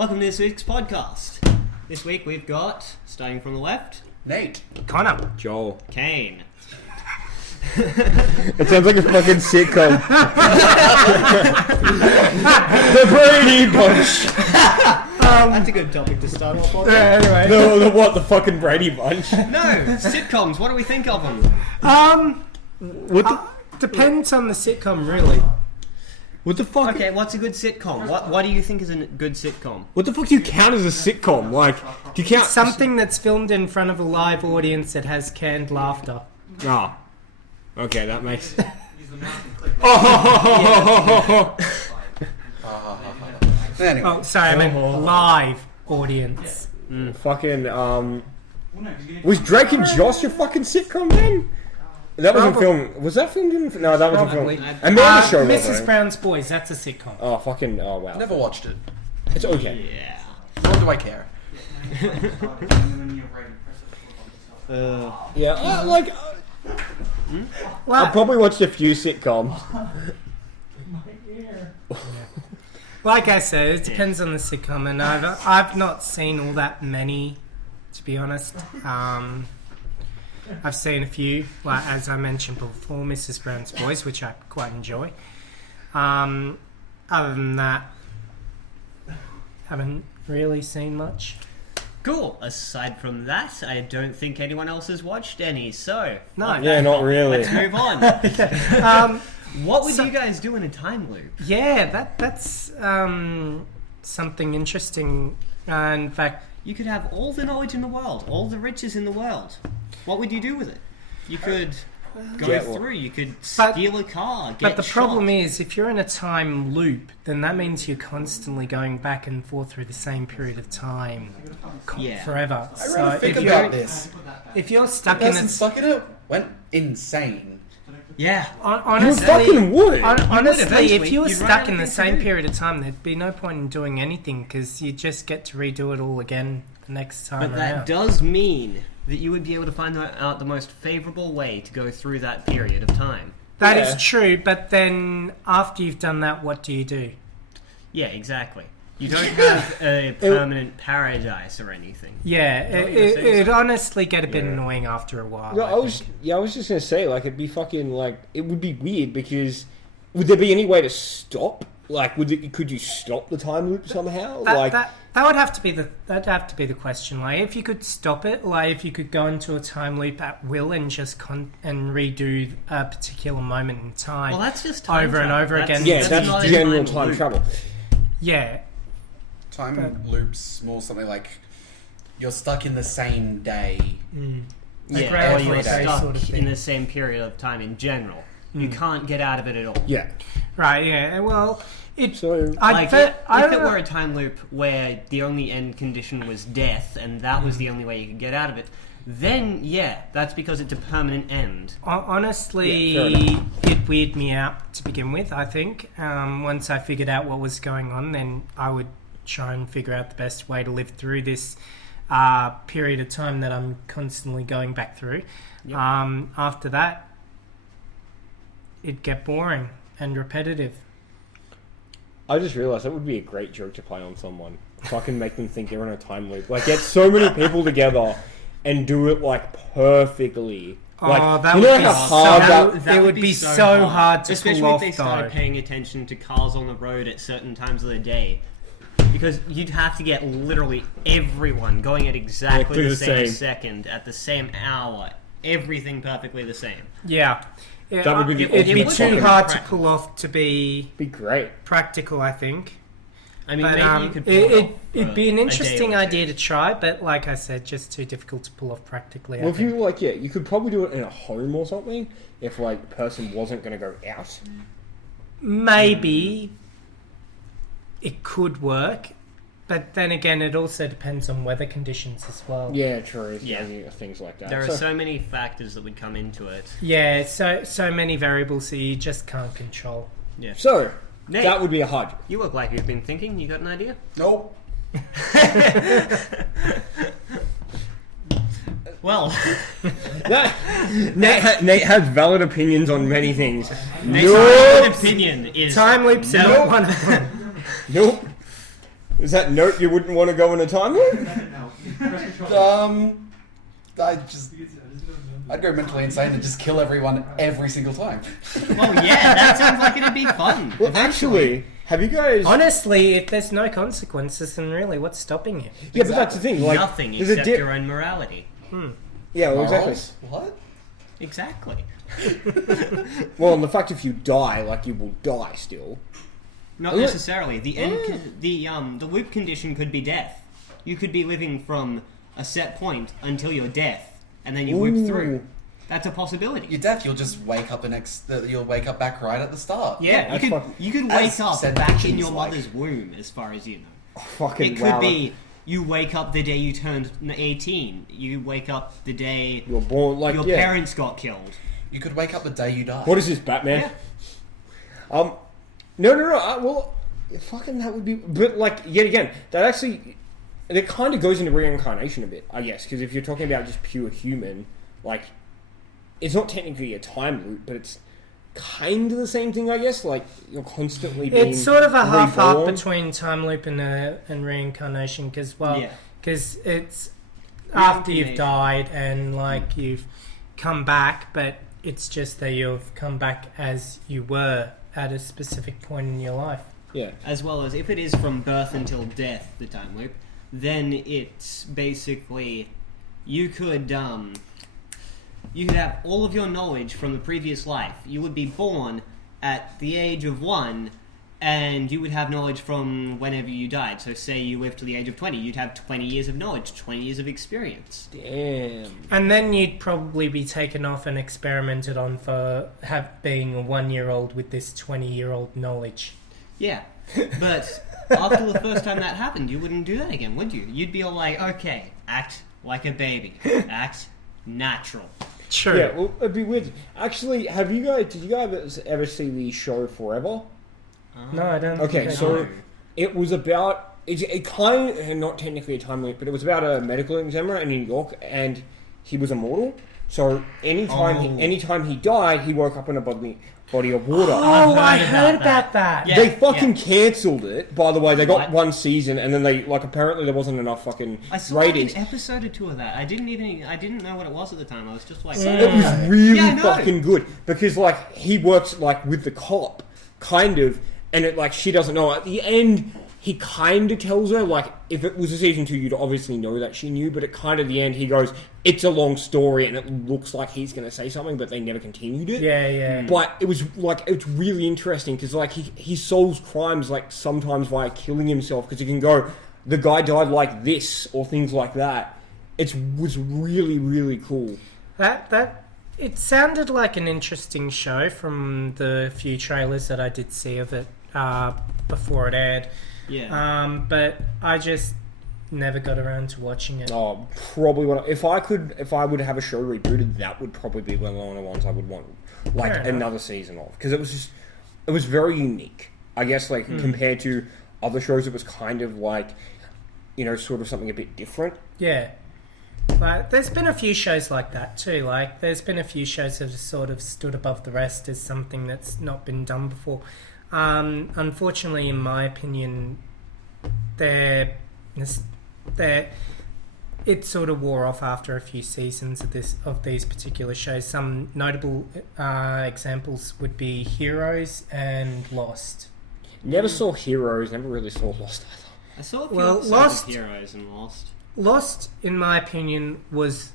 Welcome to this week's podcast. This week we've got, starting from the left, Nate. Connor. Joel. Kayne. It sounds like a fucking sitcom. The Brady Bunch. That's a good topic to start off on. Anyway. The what? The fucking Brady Bunch? No, sitcoms, what do we think of them? Depends on the sitcom, really. What the fuck? Okay, what's a good sitcom? What do you think is a good sitcom? What the fuck do you count as a sitcom? Like, do you count Something that's filmed in front of a live audience that has canned laughter. Oh. Okay, that makes. Anyway. Oh, sorry, I meant live audience. Fucking was Drake and Josh your fucking sitcom then? That wasn't filmed. Was that filmed in? No, that wasn't Probably. filmed. Amanda show. Mrs. Brown's Boys, that's a sitcom. Oh fucking! Oh wow. Never watched it. It's okay. Yeah. Nor do I care. Yeah, like. Well, I probably watched a few sitcoms. like I said, it depends on the sitcom, and I've not seen all that many, to be honest. I've seen a few, like as I mentioned before, Mrs. Brown's Boys, which I quite enjoy. Other than that, haven't really seen much. Cool. Aside from that, I don't think anyone else has watched any, so... No. Yeah, not really. Let's move on. What would So- you guys do in a time loop? Yeah, that's something interesting. In fact, You could have all the knowledge in the world, all the riches in the world. What would you do with it? You could go Yeah, well- through, you could But- steal a car, get but the problem shot. is, if you're in a time loop, then that means you're constantly going back and forth through the same period of time Yeah. forever. I read a if fic you're, about this. if you're stuck The in person a stuck in it went insane. Yeah. honestly, You fucking would. honestly, if eventually. you were You'd run stuck out in of the things to same do. period of time, there'd be no point in doing anything because you just get to redo it all again the next time But that around. does mean that you would be able to find out the most favourable way to go through that period of time. That Yeah. is true, but then after you've done that, what do you do? Yeah, exactly. You don't have a permanent paradise or anything. Yeah, it'd honestly get a bit annoying after a while. No, I was just gonna say, like, it'd be fucking like it would be weird because would there be any way to stop? Like, could you stop the time loop somehow? That would have to be the question. Like, if you could stop it, like if you could go into a time loop at will and just and redo a particular moment in time. Well, that's just time Over and travel. over again. yeah, that's not that's a general time time loop. travel. Yeah, Time loops more something like you're stuck in the same day. Like Yeah, round or you're trip day stuck sort of thing. in the same period of time in general. You can't get out of it at all. Yeah. right. Yeah. Well, So Like, if it were a time loop where the only end condition was death, and that was the only way you could get out of it, then, yeah, that's because it's a permanent end. honestly, Yeah, fair enough. it weirded me out to begin with. I think once I figured out what was going on, then I would try and figure out the best way to live through this period of time that I'm constantly going back through. Yep. After that, it'd get boring and repetitive. I just realised that would be a great joke to play on someone. Fucking make them think they're in a time loop. Like, get so many people together and do it like perfectly. Like, Oh, that you would know be how hard so- that. it would be so hard to Especially pull off, if they started though. paying attention to cars on the road at certain times of the day. Because you'd have to get literally everyone going at exactly Yeah, the the same same. second, at the same hour. Everything perfectly the same. Yeah. That would be the It'd be ultimate too fucking hard to crack. pull off to be Be great. practical, I think. I mean, But maybe you could pull it off it'd for be an a day interesting or two. idea to try, but like I said, just too difficult to pull off practically. I Well, if think. you like, yeah, you could probably do it in a home or something. If like the person wasn't going to go out. Maybe it could work, but then again, it also depends on weather conditions as well. Yeah, true. Yeah. Things like that. There are so many factors that would come into it. Yeah, so many variables that you just can't control. Yeah. So Nate, that would be a hard. you look like you've been thinking. You got an idea? Nope. Well, Nate has valid opinions on many things. Nate's Nope. opinion is Time loops are no. not one of them. Nope. Is that note you wouldn't want to go in a time loop? I'd go mentally insane and just kill everyone every single time. Well, yeah, that sounds like it'd be fun. Well, actually, have you guys... Honestly, if there's no consequences, then really, what's stopping you? Yeah, but that's the thing. Like, nothing there's a except your own morality. Yeah, well, exactly. Morals? What? Exactly. Well, and the fact if you die, like, you will die still. Not necessarily. The loop condition could be death. You could be living from a set point until your death, and then you loop through. That's a possibility. Your death, you'll just wake up you'll wake up back right at the start. Yeah, you could wake up back in your mother's womb, as far as you know. Oh, fucking It could be you wake up the day you turned 18. You wake up the day you're born. Like your parents got killed. You could wake up the day you die. What is this, Batman? Yeah. No. Well, fucking that would be. But like, yet again, that actually, it kind of goes into reincarnation a bit, I guess, because if you're talking about just pure human, like, it's not technically a time loop, but it's kind of the same thing, I guess. Like, you're constantly being It's sort of a half-half reborn. between time loop and reincarnation, because it's after you've Reincarnation. died and like you've come back, but it's just that you've come back as you were at a specific point in your life. Yeah. As well as if it is from birth until death, the time loop, then it's basically you could have all of your knowledge from the previous life. You would be born at the age of 1, and you would have knowledge from whenever you died. So say you lived to the age of 20, you'd have 20 years of knowledge, 20 years of experience. Damn. And then you'd probably be taken off and experimented on for being a 1-year-old with this 20-year-old knowledge. Yeah, but after the first time that happened, you wouldn't do that again, would you? You'd be all like, okay, act like a baby. Act natural. True. Yeah, well, it'd be weird. Actually, did you guys ever see the show Forever? No, I don't. Okay, think I so do. it was about it kind of not technically a time loop, but it was about a medical examiner in New York, and he was immortal. So anytime he died, he woke up in a body of water. Oh, I heard about about that. Yeah. They fucking cancelled it. By the way, they got What? one season, and then they apparently there wasn't enough fucking I saw like ratings. an episode or two of that. I didn't know what it was at the time. I was just like, It was really Yeah, I know. fucking good because like he works like with the cop, kind of, and it like she doesn't know. At the end, he kind of tells her like if it was a season 2, you'd obviously know that she knew. But at kind of the end, he goes, "It's a long story," and it looks like he's going to say something, but they never continued it. Yeah. But it was like it's really interesting because like he solves crimes like sometimes via killing himself because he can go, the guy died like this or things like that. It was really really cool. That it sounded like an interesting show from the few trailers that I did see of it before it aired. yeah. But I just never got around to watching it. Oh, probably if I would have a show rebooted, that would probably be one of the ones I would want like Fair enough. another season of because it was very unique. I guess like compared to other shows, it was kind of like sort of something a bit different. Yeah. Like, there's been a few shows like that too. Like, there's been a few shows that have sort of stood above the rest as something that's not been done before. Unfortunately, in my opinion, it sort of wore off after a few seasons of these particular shows. Some notable examples would be Heroes and Lost. Never saw Heroes. Never really saw Lost either. I saw a few Well, episodes Lost- of Heroes and Lost. Lost, in my opinion, was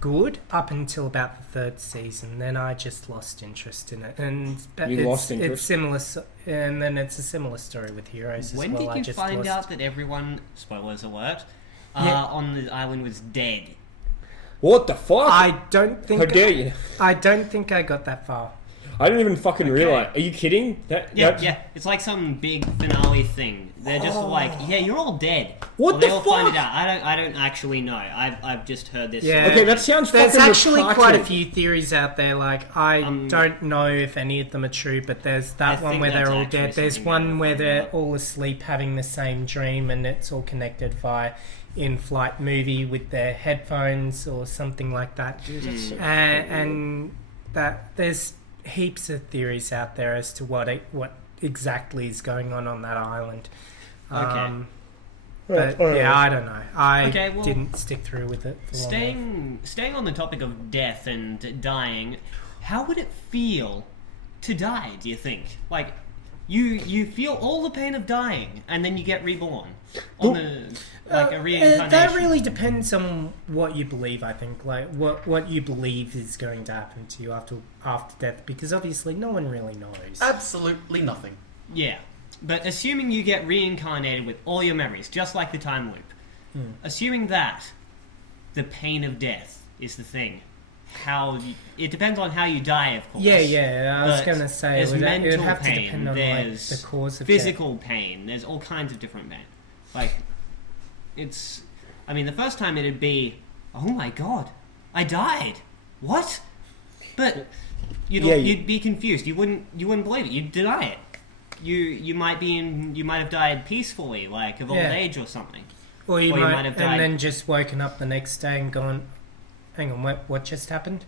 good up until about the 3rd season. Then I just lost interest in it, and Lost interest? It's similar, and then it's a similar story with Heroes When as well. did I you just find lost. out that everyone, spoilers alert, Yeah. on the island was dead? What the fuck? I don't think. How dare you? I don't think I got that far. I didn't even fucking Okay. realize. Are you kidding? Yeah. It's like some big finale thing. They're just like, yeah, you're all dead. What Well, the they all find fuck? it out. I don't actually know. I've just heard this. Yeah. Okay, that sounds There's fucking actually retarded. quite a few theories out there. Like, I Um, don't know if any of them are true, but there's I that one think where they're that's all actually dead. There's something one that where I've they're heard. all asleep having the same dream, and it's all connected via in-flight movie with their headphones or something like that. Dude, that's so And that there's heaps of theories out there as to what exactly is going on that island. Okay. But yeah, I don't know. I Okay, well, didn't stick through with it. For long enough. Staying on the topic of death and dying, how would it feel to die, do you think? Like, you feel all the pain of dying, and then you get reborn. A reincarnation. That really depends on what you believe, I think. Like, what you believe is going to happen to you after death, because obviously no one really knows. Absolutely nothing. Yeah. But assuming you get reincarnated with all your memories, just like the time loop, assuming that the pain of death is the thing, it depends on how you die, of course. Yeah, I was going to say, there's it mental would have pain, to depend on there's the cause of physical pain, there's all kinds of different pain. Like, the first time it'd be, oh my god, I died. What? But you'd be confused. You wouldn't believe it. You'd deny it. You might have died peacefully, like of old age or something. Or you might have died, and then just woken up the next day and gone, hang on, what just happened?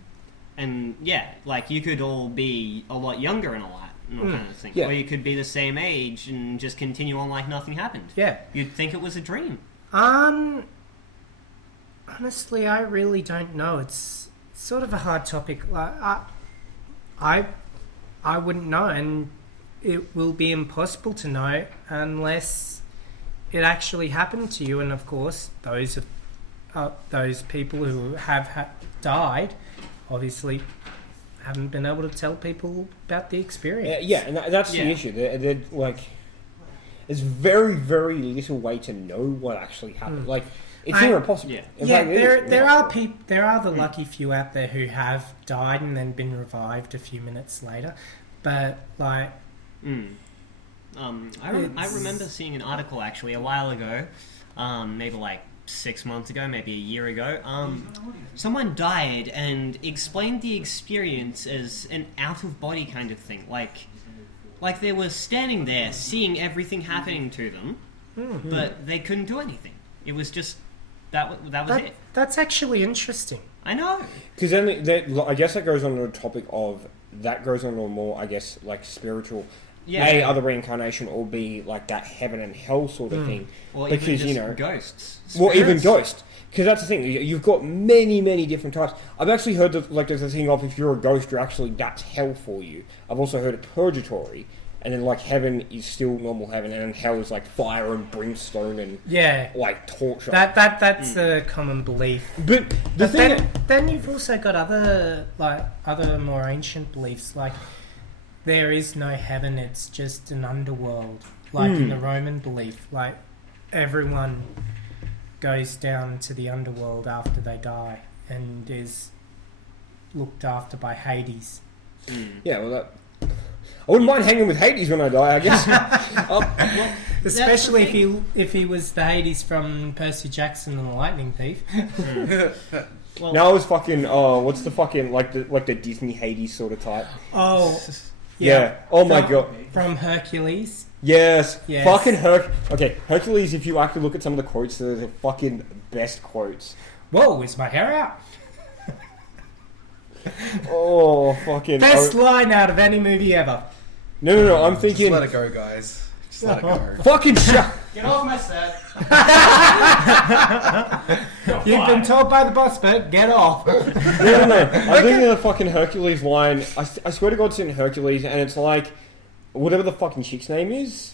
And yeah, like you could all be a lot younger and all that kind of thing. Yeah. Or you could be the same age and just continue on like nothing happened. Yeah. You'd think it was a dream. Honestly, I really don't know. It's sort of a hard topic. Like, I wouldn't know, and it will be impossible to know unless it actually happened to you. And of course, those people who have died, obviously, haven't been able to tell people about the experience. And that's the issue. They're like, there's very, very little way to know what actually happened. Like, it's near impossible. There are the lucky few out there who have died and then been revived a few minutes later, but like. I remember seeing an article actually a while ago, maybe like 6 months ago, maybe a year ago. Someone died and explained the experience as an out-of-body kind of thing. Like they were standing there seeing everything happening to them, but they couldn't do anything. It was just that was it. That's actually interesting. I know. Because then I guess that goes on to the topic of that goes on to a more, I guess, like spiritual. Yeah. Other reincarnation, or be like that heaven and hell sort of thing. Or because even just ghosts. Well, even Spirits. ghosts. Because that's the thing. You've got many, many different types. I've actually heard that, like, there's a thing of if you're a ghost, that's hell for you. I've also heard of purgatory, and then like heaven is still normal heaven, and then hell is like fire and brimstone and like torture. That's a common belief. But then you've also got other more ancient beliefs, like there is no heaven, it's just an underworld. Like in the Roman belief, like everyone goes down to the underworld after they die and is looked after by Hades. Yeah, well, I wouldn't mind hanging with Hades when I die, I guess. Especially if he was the Hades from Percy Jackson and the Lightning Thief. Well, now I was fucking. What's the fucking like the Disney Hades sort of type? Oh, yeah. Oh my god. From Hercules. Yes. Fucking Okay, Hercules. If you actually look at some of the quotes, they're the fucking best quotes. Whoa, is my hair out? Oh, fucking best line out of any movie ever. No. I'm thinking. Just let it go, guys. Just let it go. Fucking shut. Get off my set. You've been told by the boss, but get off. No. I'm thinking of the fucking Hercules line. I swear to God, it's in Hercules, and it's like whatever the fucking chick's name is,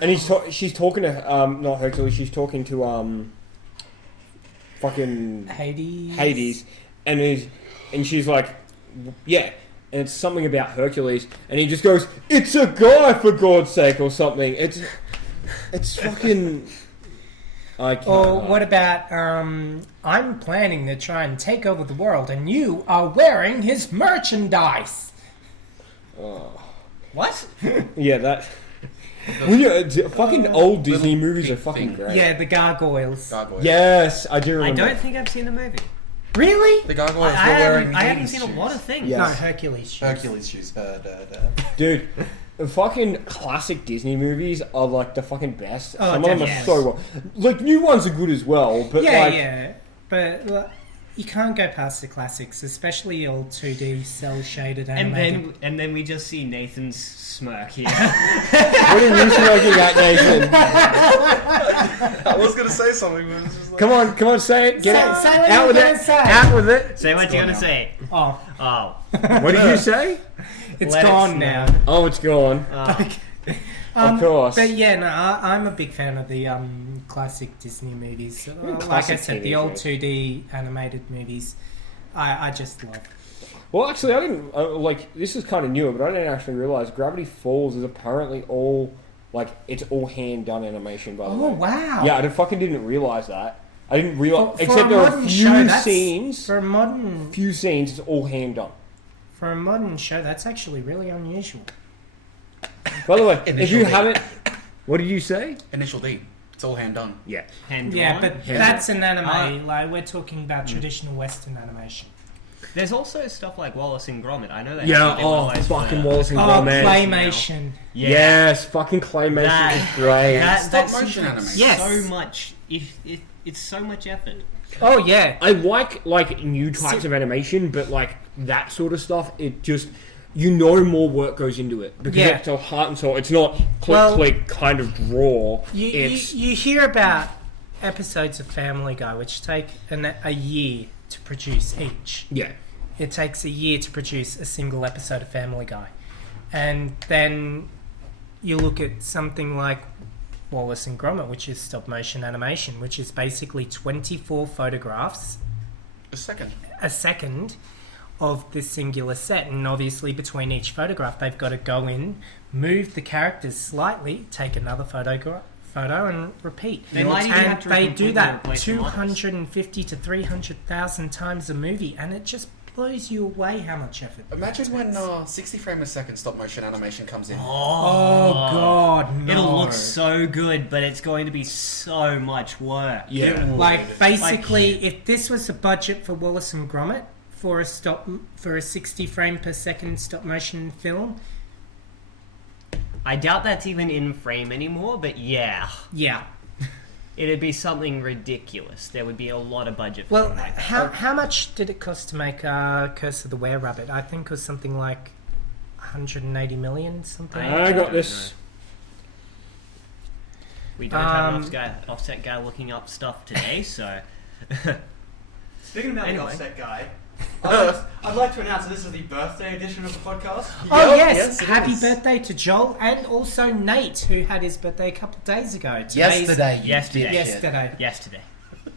and she's talking to not Hercules. She's talking to fucking Hades, and she's like, yeah. And it's something about Hercules, and he just goes, "It's a guy, for God's sake," or something. It's fucking. What about I'm planning to try and take over the world, and you are wearing his merchandise. What? Yeah, that. Fucking old Disney movies are fucking great. Yeah, the gargoyles. Yes, I do remember. I don't think I've seen the movie. Really? The gargoyles were wearing I haven't Hades seen a lot of things. Yes. No, Hercules shoes. Hercules shoes. Dude, the fucking classic Disney movies are like the fucking best. Oh, Some of them are yes. so well. Like, new ones are good as well, but Yeah, like... yeah. But you can't go past the classics, especially old 2D cell shaded And animated. then we just see Nathan's smirk here. What are you smoking at, Nathan? I was gonna say something, but it's just like... Come on, say it. Get it. Say what Out you're with gonna it. say. Out with it. Say what It's you're gone gonna say. Oh, Oh. What did you say? it's Let it gone snow. now. Oh, it's gone. Of course. But yeah, no, I'm a big fan of the classic Disney movies. Like I classic said, TV the old shows. 2D animated movies, I just love. Well, actually, I didn't like. This is kind of newer, but I didn't actually realize Gravity Falls is apparently all like it's all hand done animation. By the Oh way, wow! yeah, I fucking didn't realize that. I didn't realize, For except a there are a modern few show, that's- scenes. For a modern It's all hand done. show, that's actually really unusual. By the way, if Initial you D. haven't, what did you say? Initial D. It's all hand done. Yeah, Hand Yeah, drawn. but Yeah. that's an anime. Like we're talking about traditional Western animation. There's also stuff like Wallace and Gromit. I know that. yeah. Oh, fucking Wallace and Oh, Gromit. claymation. Yeah. Yes, fucking claymation That- is great. That Stop motion seems like animation. Yes. so much. It's so much effort. Oh yeah. I like new types of animation, but like that sort of stuff, it just more work goes into it because Yeah. it's a heart and soul. It's not click Well, click kind of draw. You hear about episodes of Family Guy which take a year to produce each. Yeah, It takes a year to produce a single episode of Family Guy. And then you look at something like Wallace and Gromit, which is stop motion animation, which is basically 24 photographs A second. a second of this singular set. And obviously between each photograph they've got to go in, move the characters slightly, take another photo and repeat. They might even have And to they completely do that replace the models. 250 to 300,000 times a movie, and it just blows you away how much effort. Imagine when 60 frame a second stop motion animation comes in. Oh God, no. It'll look so good, but it's going to be so much work. Yeah. It will. Like basically, if this was the budget for Wallace and Gromit for a 60 frame per second stop motion film, I doubt that's even in frame anymore, but yeah. yeah. It'd be something ridiculous. There would be a lot of budget for Well, something like that. how much did it cost to make Curse of the Were-Rabbit? I think it was something like 180 million, something. I got this. We don't have an offset guy looking up stuff today, so... Speaking about Anyway. the offset guy, I'd like to announce that this is the birthday edition of the podcast. Oh Yep, yes, yes, it happy is. birthday to Joel and also Nate, who had his birthday a couple of days ago. Today's- Yesterday. you Yesterday. dipshit. Yesterday. Yesterday.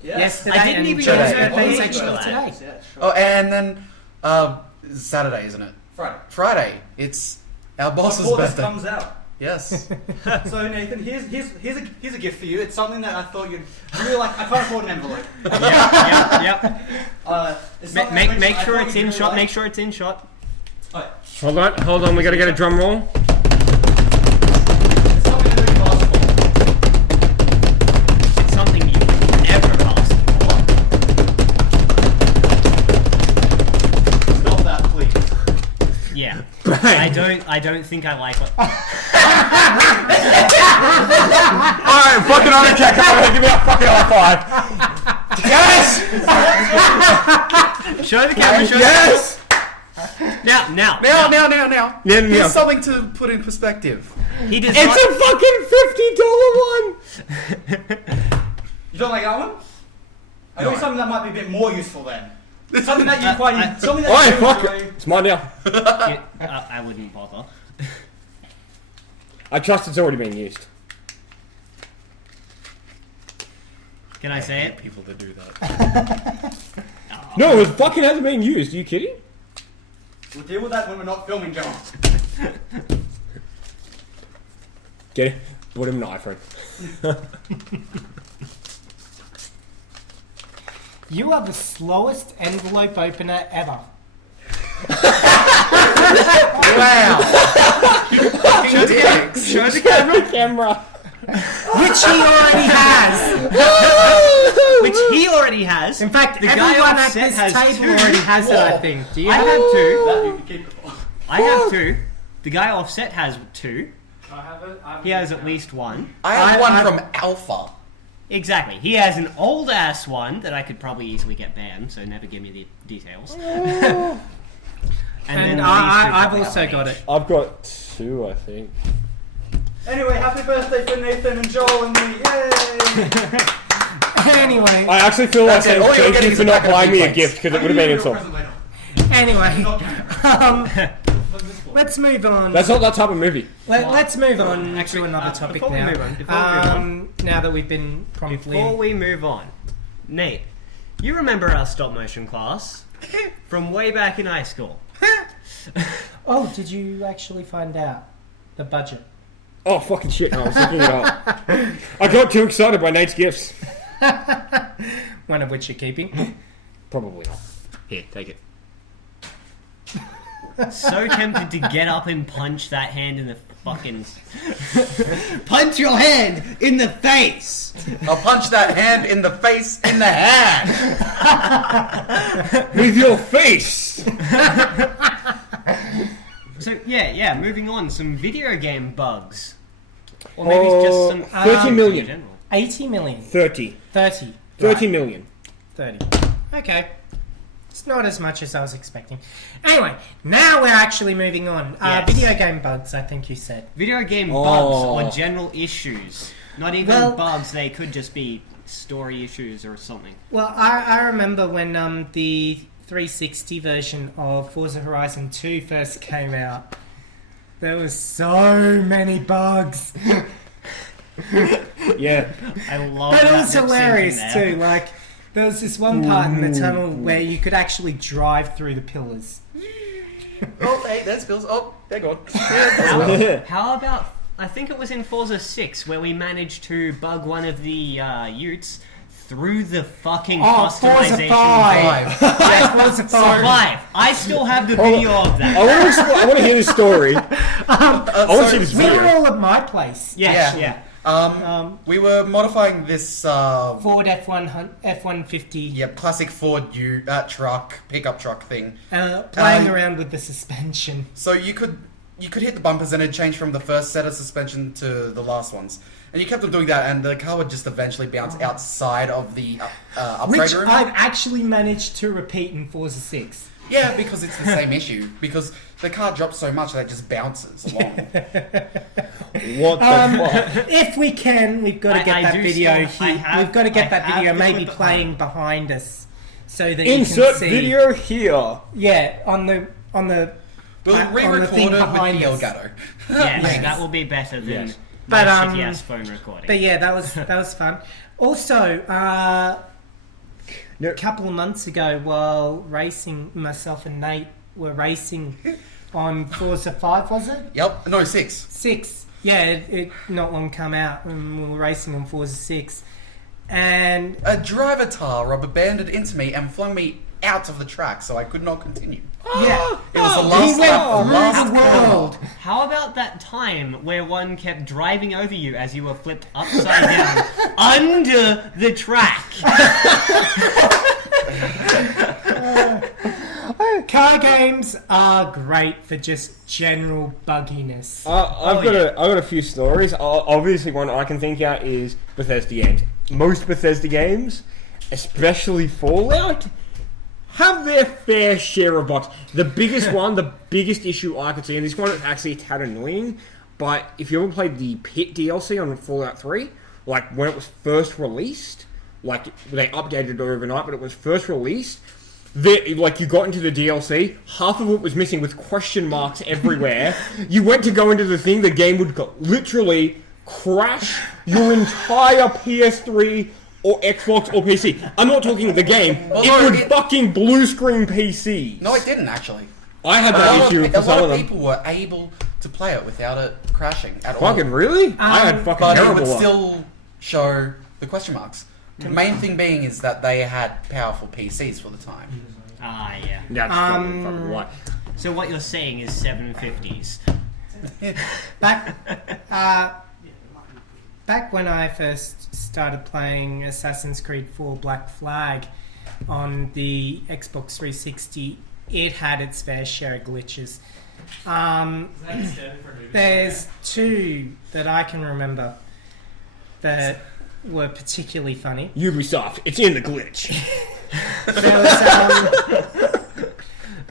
Yesterday. I didn't and even Joel's know birthday that. is Oh, actually yeah. today. Yeah, sure. Oh, and then Saturday, isn't it? Friday. Friday. It's our boss's Before this birthday. comes out. Yes. So Nathan, here's a gift for you. It's something that I thought you'd really like. I can't afford an envelope. Yep. It's something Make I sure thought it's you'd in really shot. like. Make sure it's in shot. Oh, Hold on. We gotta get a drum roll. it's something I really asked for. It's something you would never ask Stop that, please. for. Yeah. I don't think I like it. Alright, fucking on a check. Give me a fucking high five. Yes! Show the camera. Show Yes! Now. Now. Yeah, Here's yeah. something to put in perspective. He does It's not. a fucking $50 one! You don't like that one? I No. think something that might be a bit more useful then. Something that you quite. Something that Alright, you fuck enjoy. it. It's mine now. I wouldn't bother. I trust it's already been used. Can I say hate it? people that do that. No, it fucking hasn't been used. Are you kidding? We'll deal with that when we're not filming, John. Get it? Put him an iPhone. You are the slowest envelope opener ever. Wow. Fucking dicks. Show the camera. Which he already has. Which he already has. In fact, The guy everyone at offset this has table two. already has it, I think. Do you I have have two. That you can keep it for. I have two. The guy offset has two. I have it. He has at least one. I have I- one I- from Alpha. Exactly. He has an old ass one that I could probably easily get banned, so never give me the details. And then I've also got it. I've got 2, I think. Anyway, happy birthday for Nathan and Joel and me. Yay! Anyway, I actually feel like Okay, all you're saying thank getting you is for a not pack of buying me a plates. gift because it would have been insult. let's move on. That's not that type of movie. Let's move on to another topic before we now. move on, Now that we've been promptly... Before we move on, Nate, you remember our stop motion class from way back in high school? Oh, did you actually find out the budget? Oh, fucking shit. No, I was looking it up. I got too excited by Nate's gifts. One of which you're keeping. Probably not. Here, take it. So tempted to get up and punch that hand in the fucking... Punch your hand in the face! I'll punch that hand in the face in the hand. With your face! So, yeah, moving on. Some video game bugs. Or maybe it's just some... 30 million. in general. 80 million. 30. 30. 30 million. 30. Okay. It's not as much as I was expecting. Anyway, now we're actually moving on. Yes. Video game bugs, I think you said. Video game bugs or general issues. Not even bugs, they could just be story issues or something. Well, I remember when the 360 version of Forza Horizon 2 first came out. There was so many bugs. Yeah. I love But that it was lip syncing hilarious there. too. Like, there was this one part in the tunnel where you could actually drive through the pillars. Oh, hey, there's Phil's. Oh, they're gone. How about... I think it was in Forza 6 where we managed to bug one of the utes through the fucking Forza customization. 5! Forza 5! Survive. I still have the video of that. I want to hear this story. I want to see this We were video. all at my place. Yes, Yeah. yeah. We were modifying this Ford F-150. classic Ford truck, pickup truck thing. Playing around with the suspension. So you could hit the bumpers and it'd change from the first set of suspension to the last ones. And you kept on doing that, and the car would just eventually bounce outside of the upgrade Which room. I've actually managed to repeat in Forza 6. Yeah, because it's the same issue. Because the car drops so much that it just bounces along. What the fuck? If we can, we've got to get that video here. We've got to get that video the maybe clip at playing home. behind us, so that Insert you can see. video here. Yeah, on the We'll on the re-record thing it with behind the us. Elgato. Yes, Yes. that will be better than Yes. But, my shitty-ass phone recording. But yeah, that was fun. Also, a No. couple of months ago, while racing, myself and Nate were racing on Forza 5, was it? Yep. No, 6. 6. Yeah, it not long come out, and we were racing on Forza 6. And A drivatar rubber banded into me and flung me out of the track, so I could not continue. yeah, It was the he last went lap. through Last the world. How about that time where one kept driving over you as you were flipped upside down under the track? Car games are great for just general bugginess. I've got a few stories. Obviously, one I can think out is Bethesda games. Most Bethesda games, especially Fallout, have their fair share of bugs. The biggest one, the biggest issue I could see, and this one is actually a tad annoying, but if you ever played the Pit DLC on Fallout 3, like when it was first released, like they updated it overnight, but it was first released, like you got into the DLC, half of it was missing with question marks everywhere. You went to go into the thing, the game would literally crash your entire PS3 or Xbox or PC. I'm not talking the game. It would fucking blue screen PC. No, it didn't actually. I had that issue A for some lot of of them. people were able to play it without it crashing at all. Fucking really? I had fucking But it terrible would luck. still show the question marks. The main thing being is that they had powerful PCs for the time. Ah, yeah. That's probably fucking right. So what you're saying is 750s. Back when I first started playing Assassin's Creed 4 Black Flag on the Xbox 360, it had its fair share of glitches. There's two that I can remember that were particularly funny. Ubisoft, it's in the glitch. There was,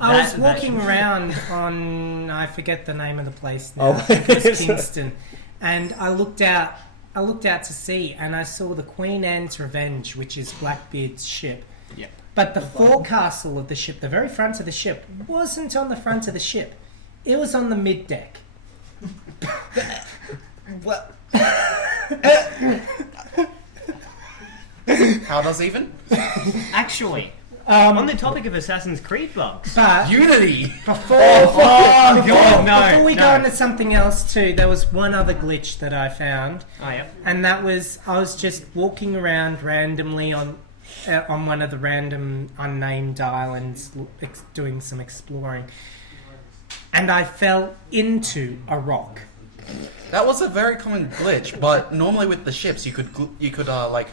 I was That walking should- around on, I forget the name of the place now. Oh. I think it was Kingston, and I looked out to sea, and I saw the Queen Anne's Revenge, which is Blackbeard's ship. Yep. But the forecastle of the ship, the very front of the ship, wasn't on the front of the ship. It was on the mid deck. What? How does even? Actually, on the topic of Assassin's Creed bugs. But Unity. before, Oh god, no! before we no. go into something else too, there was one other glitch that I found. Oh yep. And that was, I was just walking around randomly on one of the random unnamed islands, doing some exploring, and I fell into a rock. That was a very common glitch, but normally with the ships, you could like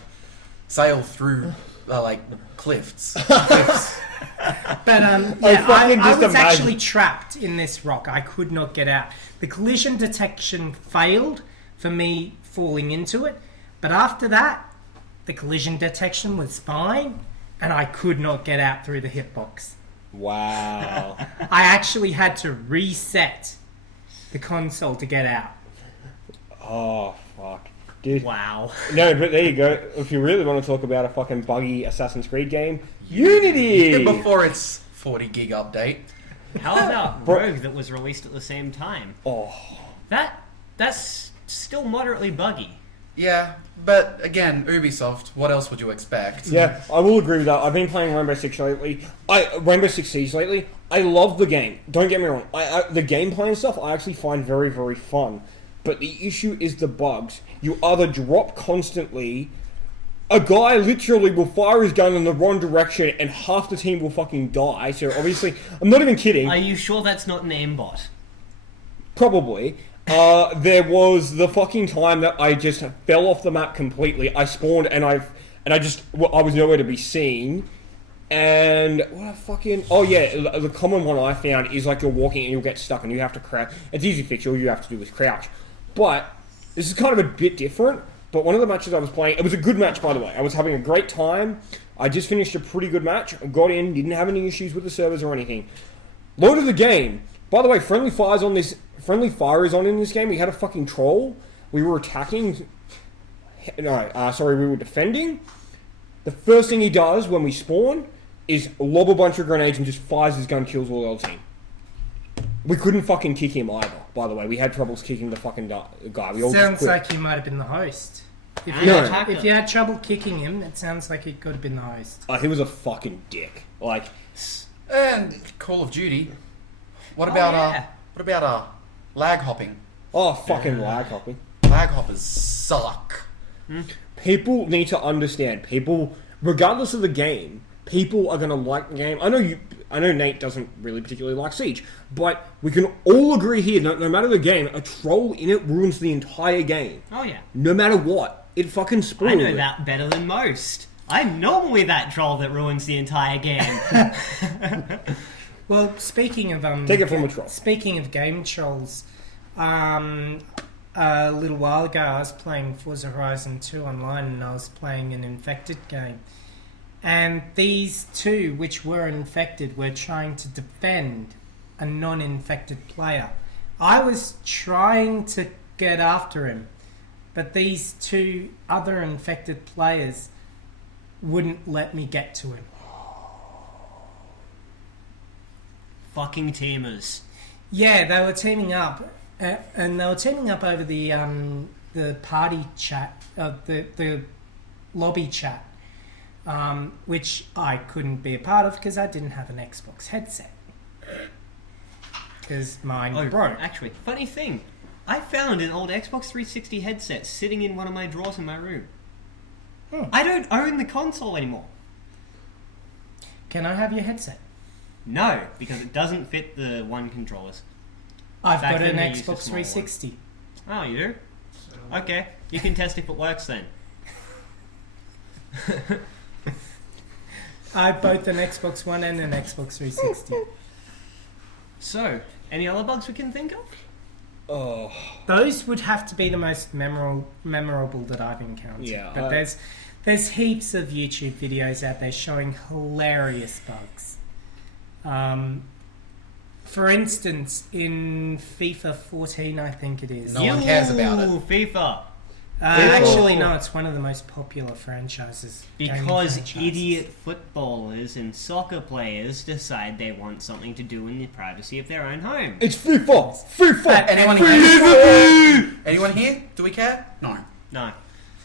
sail through like cliffs. Cliffs. But fucking I just was imagine- actually trapped in this rock. I could not get out. The collision detection failed for me falling into it, but after that, the collision detection was fine, and I could not get out through the hitbox. Wow. I actually had to reset the console to get out. Oh, fuck. Dude. Wow. No, but there you go. If you really want to talk about a fucking buggy Assassin's Creed game, Unity! Before its 40 gig update. How about Rogue that was released at the same time? Oh. That's still moderately buggy. Yeah, but again, Ubisoft. What else would you expect? Yeah, I will agree with that. I've been playing Rainbow Six lately. Rainbow Six Siege lately. I love the game. Don't get me wrong. The gameplay and stuff I actually find very, very fun. But the issue is the bugs. You either drop constantly. A guy literally will fire his gun in the wrong direction and half the team will fucking die. So obviously, I'm not even kidding. Are you sure that's not an aimbot? Probably. There was the fucking time that I just fell off the map completely. I spawned and I was nowhere to be seen. And what a fucking... Oh yeah, the common one I found is like you're walking and you'll get stuck and you have to crouch. It's easy to fix, all you have to do is crouch. But this is kind of a bit different. But one of the matches I was playing, it was a good match by the way. I was having a great time. I just finished a pretty good match. Got in, didn't have any issues with the servers or anything. Loaded the game. By the way, friendly fire is on in this game. We had a fucking troll. We were attacking. We were defending. The first thing he does when we spawn is lob a bunch of grenades and just fires his gun, kills all the other team. We couldn't fucking kick him either, by the way. We had troubles kicking the fucking guy. We all just Sounds quit. like he might have been the host. If And you, No. attacker. if you had trouble kicking him, it sounds like he could have been the host. He was a fucking dick. Like, And Call of Duty. What Oh, about yeah. lag hopping? fucking lag hopping. Lag hoppers suck. People need to understand. People, regardless of the game, people are gonna like the game. I know Nate doesn't really particularly like Siege, but we can all agree here. No matter the game, a troll in it ruins the entire game. Oh yeah. No matter what, it fucking spoils I know it. that better than most. I'm normally that troll that ruins the entire game. Well, speaking of Take it from a troll. Speaking of game trolls, a little while ago I was playing Forza Horizon 2 online, and I was playing an infected game. And these two, which were infected, were trying to defend a non-infected player. I was trying to get after him, but these two other infected players wouldn't let me get to him. Fucking teamers. Yeah, they were teaming up, and they were teaming up over the party chat, the lobby chat, which I couldn't be a part of because I didn't have an Xbox headset. Because mine broke. Actually, funny thing. I found an old Xbox 360 headset sitting in one of my drawers in my room. I don't own the console anymore. Can I have your headset? No, because it doesn't fit the one controllers. I've Back got an then they used a Xbox small one. 360. Oh, you do? Okay, you can test if it works then. I have both an Xbox One and an Xbox 360. So, any other bugs we can think of? Oh, Those would have to be the most memorable that I've encountered. Yeah, But there's heaps of YouTube videos out there showing hilarious bugs. For instance, in FIFA 14, I think it is. No one cares about it. FIFA. Actually, no, it's one of the most popular franchises. gaming Because franchises. idiot footballers and soccer players decide they want something to do in the privacy of their own home. it's FIFA. FIFA. Anyone here? Anyone here? Do we care? No. No.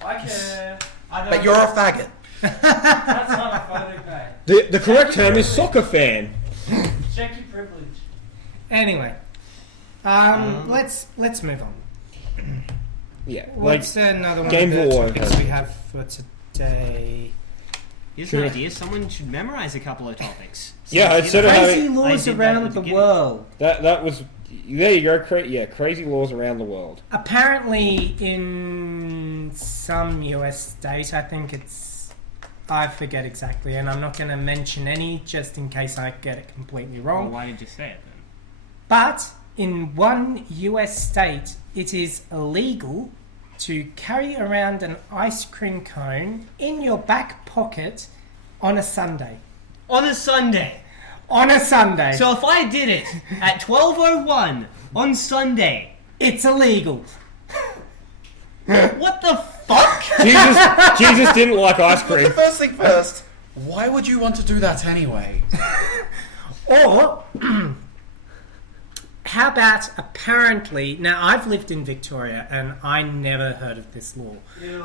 I care. I don't But you're a faggot. That's not a photo pay. The correct term is soccer fan. Check your privilege. Anyway, let's move on. Yeah, like What's another one Games of the War topics we have for today? Here's Sure. an idea. Someone should memorize a couple of topics. Yeah, instead of Crazy having laws I did that at around the the beginning. world. that was there you go. Crazy laws around the world. Apparently, in some US state, I forget exactly, and I'm not going to mention any just in case I get it completely Well, wrong. why did you say it then? But in one US state, it is illegal to carry around an ice cream cone in your back pocket on a Sunday. On a Sunday. On a Sunday. So if I did it at 12:01 on Sunday, It's illegal. what the fuck? Jesus didn't like ice But the cream. first thing first, why would you want to do that anyway? Or, how about apparently, now I've lived in Victoria and I never heard of this law,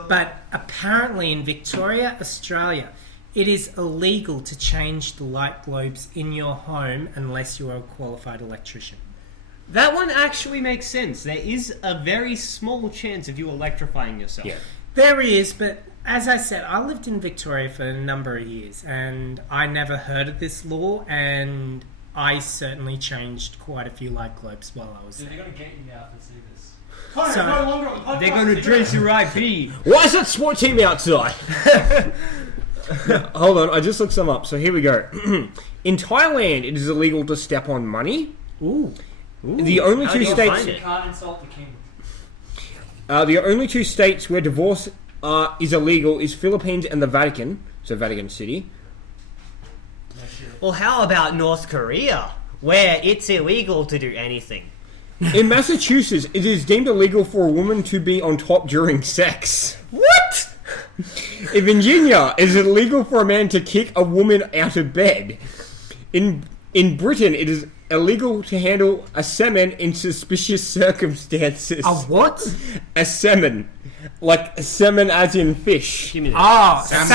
but apparently in Victoria, Australia, it is illegal to change the light globes in your home unless you are a qualified electrician. That one actually makes sense. There is a very small chance of you electrifying yourself. Yeah. There is, but as I said, I lived in Victoria for a number of years and I never heard of this law, and I certainly changed quite a few light globes while I was Dude, there. they're gonna get you now if they see this. Connor, So- no longer on the podcast. They're going to trace your IP. Why is that SWAT team outside? Hold on, I just looked some up. So here we go. In Thailand, it is illegal to step on money. Ooh. The only How two do you states. find You it? can't insult the king. The only two states where divorce is illegal is Philippines and the Vatican, so Vatican City. No shit. Well, how about North Korea, where it's illegal to do anything? In Massachusetts, it is deemed illegal for a woman to be on top during sex. What? In Virginia, it is illegal for a man to kick a woman out of bed. In Britain, it is illegal to handle a semen in suspicious circumstances. A what? A semen. Like semen as in fish. Give me this. Oh, Salmon.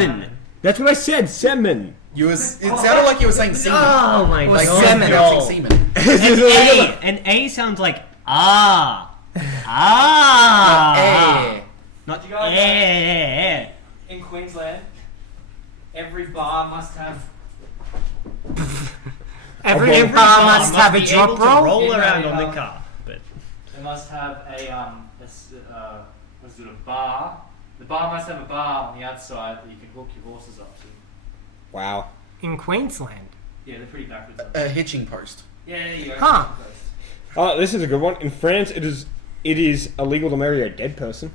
salmon. That's what I said, semen. It sounded like you were saying semen. Oh my Like Well, god. semen. pronouncing semen. An A sounds like ah. Ah. Eh. Not You guys know- eh. In Queensland, every bar must have. Every bar must have a be drop able to roll. roll Yeah, around yeah. on the car. But They must have what's it, a bar. The bar must have a bar on the outside that you can hook your horses up to. Wow. In Queensland. Yeah, they're pretty backwards. A hitching post. Yeah, there you go. Huh. Oh, this is a good one. In France, it is illegal to marry a dead person.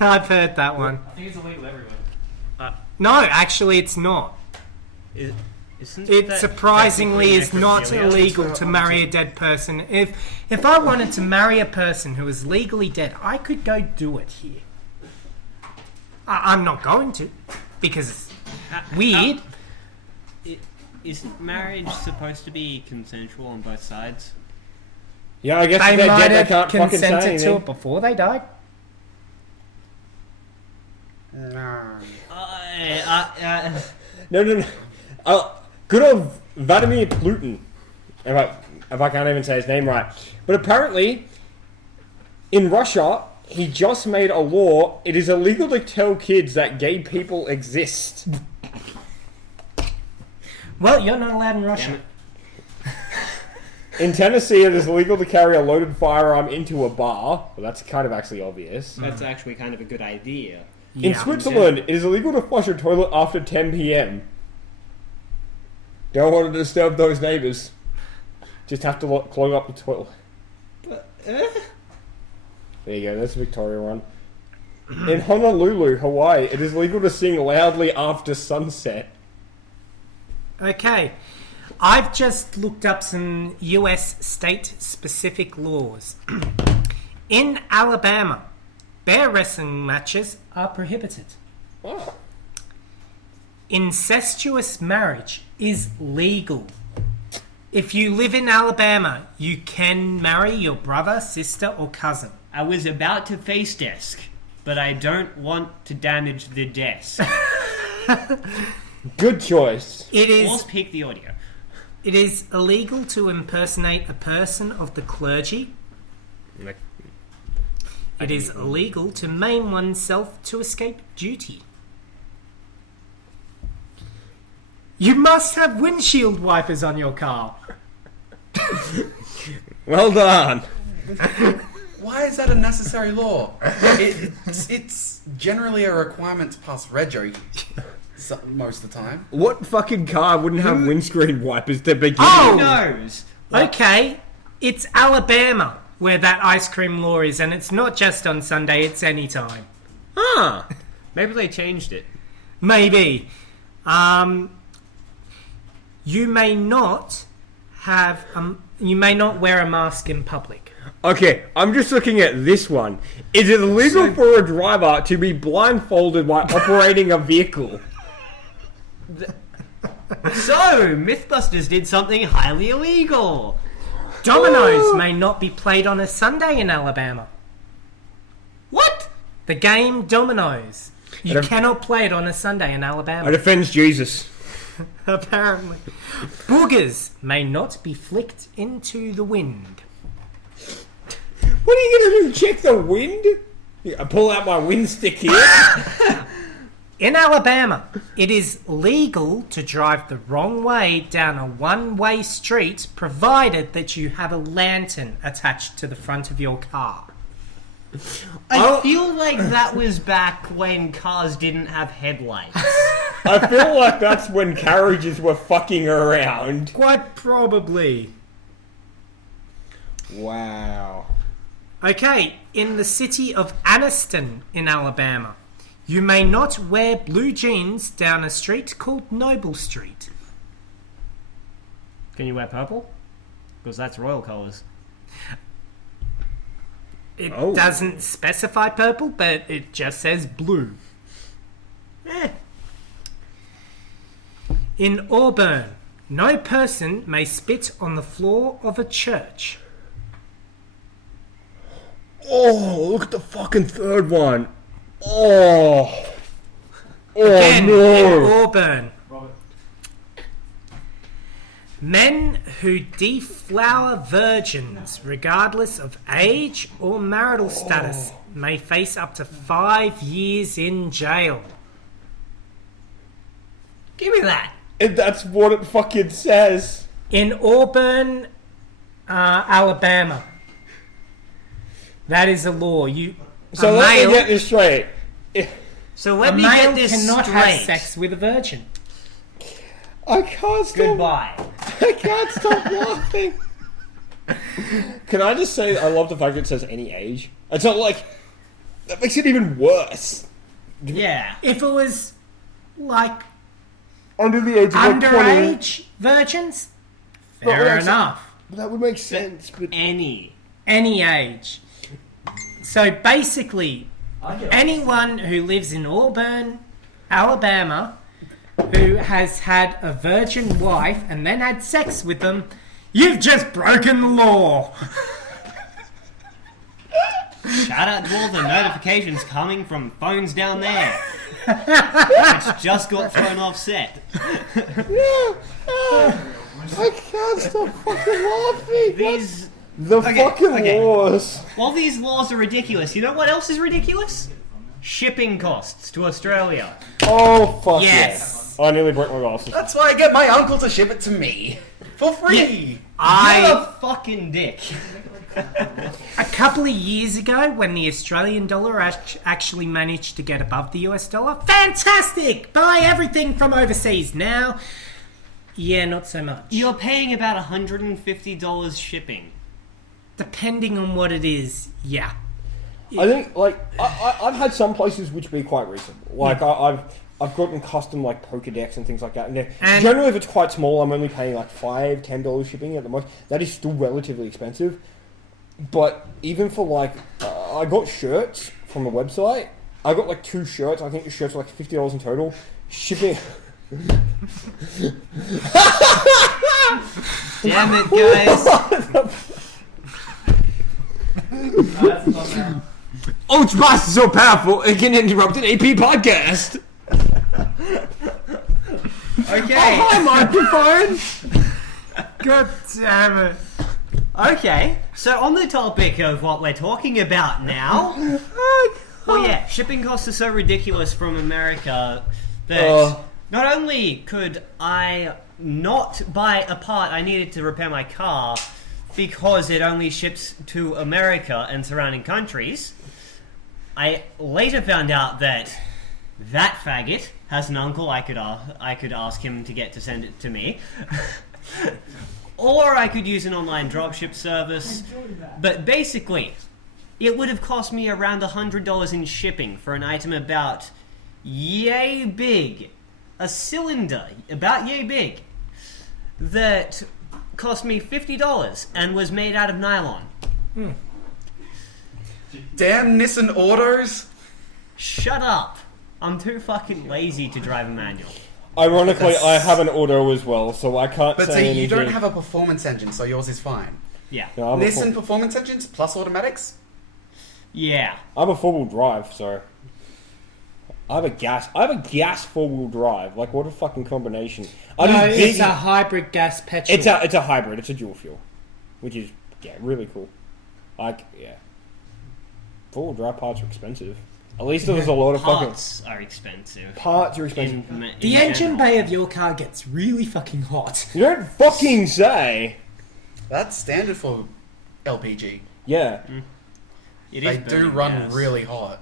I've heard that one. I think it's illegal everywhere. No, actually, it's not. isn't It that surprisingly is technically not necrophilia? illegal to marry a dead person. If I wanted to marry a person who is legally dead, I could go do it here. I'm not going to, because it's weird. Isn't marriage supposed to be consensual on both sides? Yeah, I guess They if they're might dead, they have can't fucking say consented to anything. it before they died. No. Good old Vladimir Putin. If I can't even say his name right. But apparently, in Russia, he just made a law. It is illegal to tell kids that gay people exist. Well, you're not allowed in Russia. Damn it. In Tennessee, it is illegal to carry a loaded firearm into a bar. Well, that's kind of actually obvious. That's actually kind of a good idea. In Switzerland, it is illegal to flush a toilet after 10 p.m. Don't want to disturb those neighbours. Just have to clog up the toilet. There you go, that's a Victoria one. In Honolulu, Hawaii, it is legal to sing loudly after sunset. Okay. I've just looked up some US state-specific laws. In Alabama, bear wrestling matches are prohibited. Oh. Incestuous marriage is legal. If you live in Alabama, you can marry your brother, sister, or cousin. I was about to face desk, but I don't want to damage the desk. Good choice. It Or is pick the audio. It is illegal to impersonate a person of the clergy. It is illegal to maim oneself to escape duty. You must have windshield wipers on your car. Well done. Why is that a necessary law? It's generally a requirement to pass rego most of the time. What fucking car wouldn't have windscreen wipers to begin Oh! Who knows? Okay, it's Alabama where that ice cream law is, and it's not just on Sunday, it's any time. Huh. Maybe they changed it. Maybe. You may not have you may not wear a mask in public. Okay, I'm just looking at this one. Is it illegal for a driver to be blindfolded while operating a vehicle? So, Mythbusters did something highly illegal. Dominoes may not be played on a Sunday in Alabama. What? The game Dominoes. You don't- cannot play it on a Sunday in It Alabama. offends Jesus. Apparently. Boogers may not be flicked into the wind. What are you going to do? Check the wind? I pull out my wind stick here. In Alabama, it is legal to drive the wrong way down a one-way street provided that you have a lantern attached to the front of your car. I feel like that was back when cars didn't have headlights. I feel like that's when carriages were fucking around. Quite probably. Wow. Okay, in the city of Anniston in Alabama, you may not wear blue jeans down a street called Noble Street. Can you wear purple? Because that's royal colours. It Oh. doesn't specify purple, but it just says blue. In Auburn, no person may spit on the floor of a church. Oh, look at the fucking third one. Oh. Oh, Again, in no. Auburn, Robert. men who deflower virgins, regardless of age or marital status, may face up to 5 years in jail. Give me that. And that's what it fucking says. In Auburn, Alabama, that is a law. So let me get this straight. So a let me male get this cannot straight. have sex with a virgin. I can't stop. Goodbye. I can't stop laughing. Can I just say I love the fact it says any age? It's not like that makes it even worse. Yeah. If it was like Under the age of like 20. underage virgins, But fair that's- enough. That would make sense, but Any Age. So basically, I get anyone who lives in Auburn, Alabama, who has had a virgin wife and then had sex with them, you've just broken the law. shout out to all the notifications coming from phones down there. Which just got thrown off set. I can't stop fucking laughing. These The Okay, fucking okay. laws. While these laws are ridiculous, you know what else is ridiculous? Shipping costs to Australia. Oh fuck Yes. yeah. I nearly broke my glasses. That's why I get my uncle to ship it to me for free. You're a fucking dick. A couple of years ago, when the Australian dollar actually managed to get above the US dollar, fantastic! Buy everything from overseas. Now, yeah, not so much. You're paying about $150 shipping. Depending on what it is, yeah. I think like I've had some places which be quite reasonable. Like I've gotten custom like Pokédex and things like that. And generally, if it's quite small, I'm only paying like $5-10 shipping at the most. That is still relatively expensive. But even for like, I got shirts from a website. I got like 2 shirts. I think the shirts are like $50 in total. Shipping. Damn it, guys! Ultrapass is so powerful it can interrupt an AP podcast. Okay. Oh, hi, microphone. God damn it. Okay, so on the topic of what we're talking about now, well, yeah, shipping costs are so ridiculous from America that not only could I not buy a part I needed to repair my car because it only ships to America and surrounding countries, I later found out that faggot has an uncle I could ask him to get to send it to me. Or I could use an online dropship service. But basically, it would have cost me around $100 in shipping for an item about yay big. A cylinder about yay big. That cost me $50 and was made out of nylon. Damn Nissan Autos. Shut up. I'm too fucking lazy to drive a manual. Ironically, I have an auto as well, so I can't But say see, anything. you don't have a performance engine, so yours is fine. Yeah. No, Nissan performance engines plus automatics? Yeah. I have a 4-wheel drive, so I have a gas 4-wheel drive. Like, what a fucking combination! It's a hybrid gas petrol. It's a hybrid. It's a dual fuel, which is really cool. Like, yeah, 4-wheel drive parts are expensive. At least there's a lot of Parts are expensive. Parts are expensive. The engine bay of your car gets really fucking hot. You don't fucking say. That's standard for LPG. Yeah. It They is do burning run gas. really hot.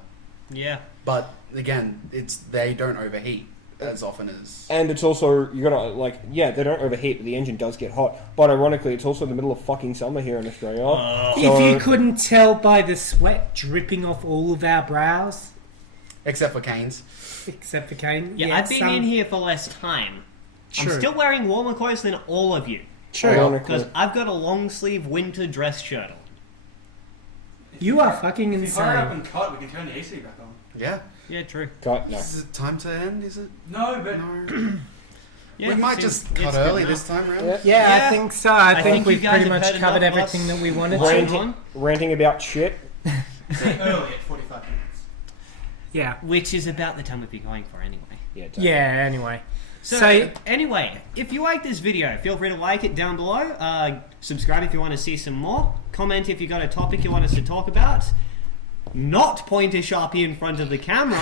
Yeah. But again, they don't overheat as often as... And it's also, you gotta, like, yeah, they don't overheat, but the engine does get hot. But ironically, it's also the middle of fucking summer here in Australia. If you couldn't tell by the sweat dripping off all of our brows, Except for Kayne's. except for Kayne. Yeah, I've been in here for less time. True. I'm still wearing warmer clothes than all of you. True. Ironically. Because I've got a long sleeve winter dress shirt on. You are fucking If you hurry up insane. and cut, we can turn the AC back on. Yeah. Yeah, true. Cut, no. Is it time to end, is it? No, but No. Yeah, We might seems- just it's cut good early enough. this time round. Yeah. Yeah, Yeah. I think so. I think think we've you guys pretty have much heard covered enough of everything us. that we wanted What's to. going Ranting, on? ranting about shit. say early at 45 minutes. Yeah. Which is about the time we've been going for anyway. Yeah, Yeah, anyway. So, anyway, if you like this video, feel free to like it down below. Subscribe if you want to see some more. Comment if you got a topic you want us to talk about. Not point a Sharpie in front of the camera.